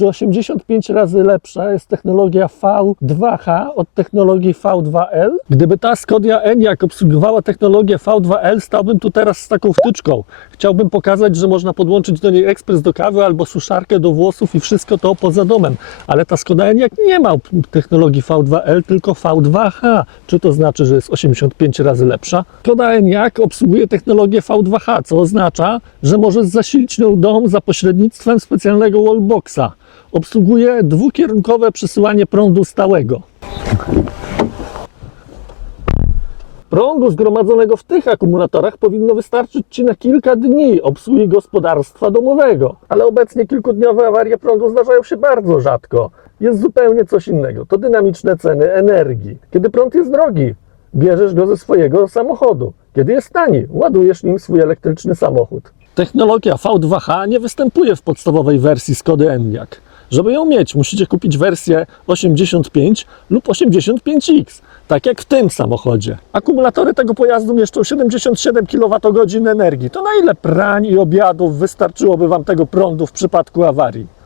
czy 85 razy lepsza jest technologia V2H od technologii V2L? Gdyby ta Skoda Enyaq obsługiwała technologię V2L, stałbym tu teraz z taką wtyczką. Chciałbym pokazać, że można podłączyć do niej ekspres do kawy albo suszarkę do włosów i wszystko to poza domem. Ale ta Skoda Enyaq nie ma technologii V2L, tylko V2H. Czy to znaczy, że jest 85 razy lepsza? Skoda Enyaq obsługuje technologię V2H, co oznacza, że możesz zasilić nią dom za pośrednictwem specjalnego wallboxa. Obsługuje dwukierunkowe przesyłanie prądu stałego. Prądu zgromadzonego w tych akumulatorach powinno wystarczyć Ci na kilka dni obsługi gospodarstwa domowego. Ale obecnie kilkudniowe awarie prądu zdarzają się bardzo rzadko. Jest zupełnie coś innego. To dynamiczne ceny energii. Kiedy prąd jest drogi, bierzesz go ze swojego samochodu. Kiedy jest tani, ładujesz nim swój elektryczny samochód. Technologia V2H nie występuje w podstawowej wersji Skody Enyaq. Żeby ją mieć, musicie kupić wersję 85 lub 85X, tak jak w tym samochodzie. Akumulatory tego pojazdu mieszczą 77 kWh energii. To na ile prań i obiadów wystarczyłoby Wam tego prądu w przypadku awarii?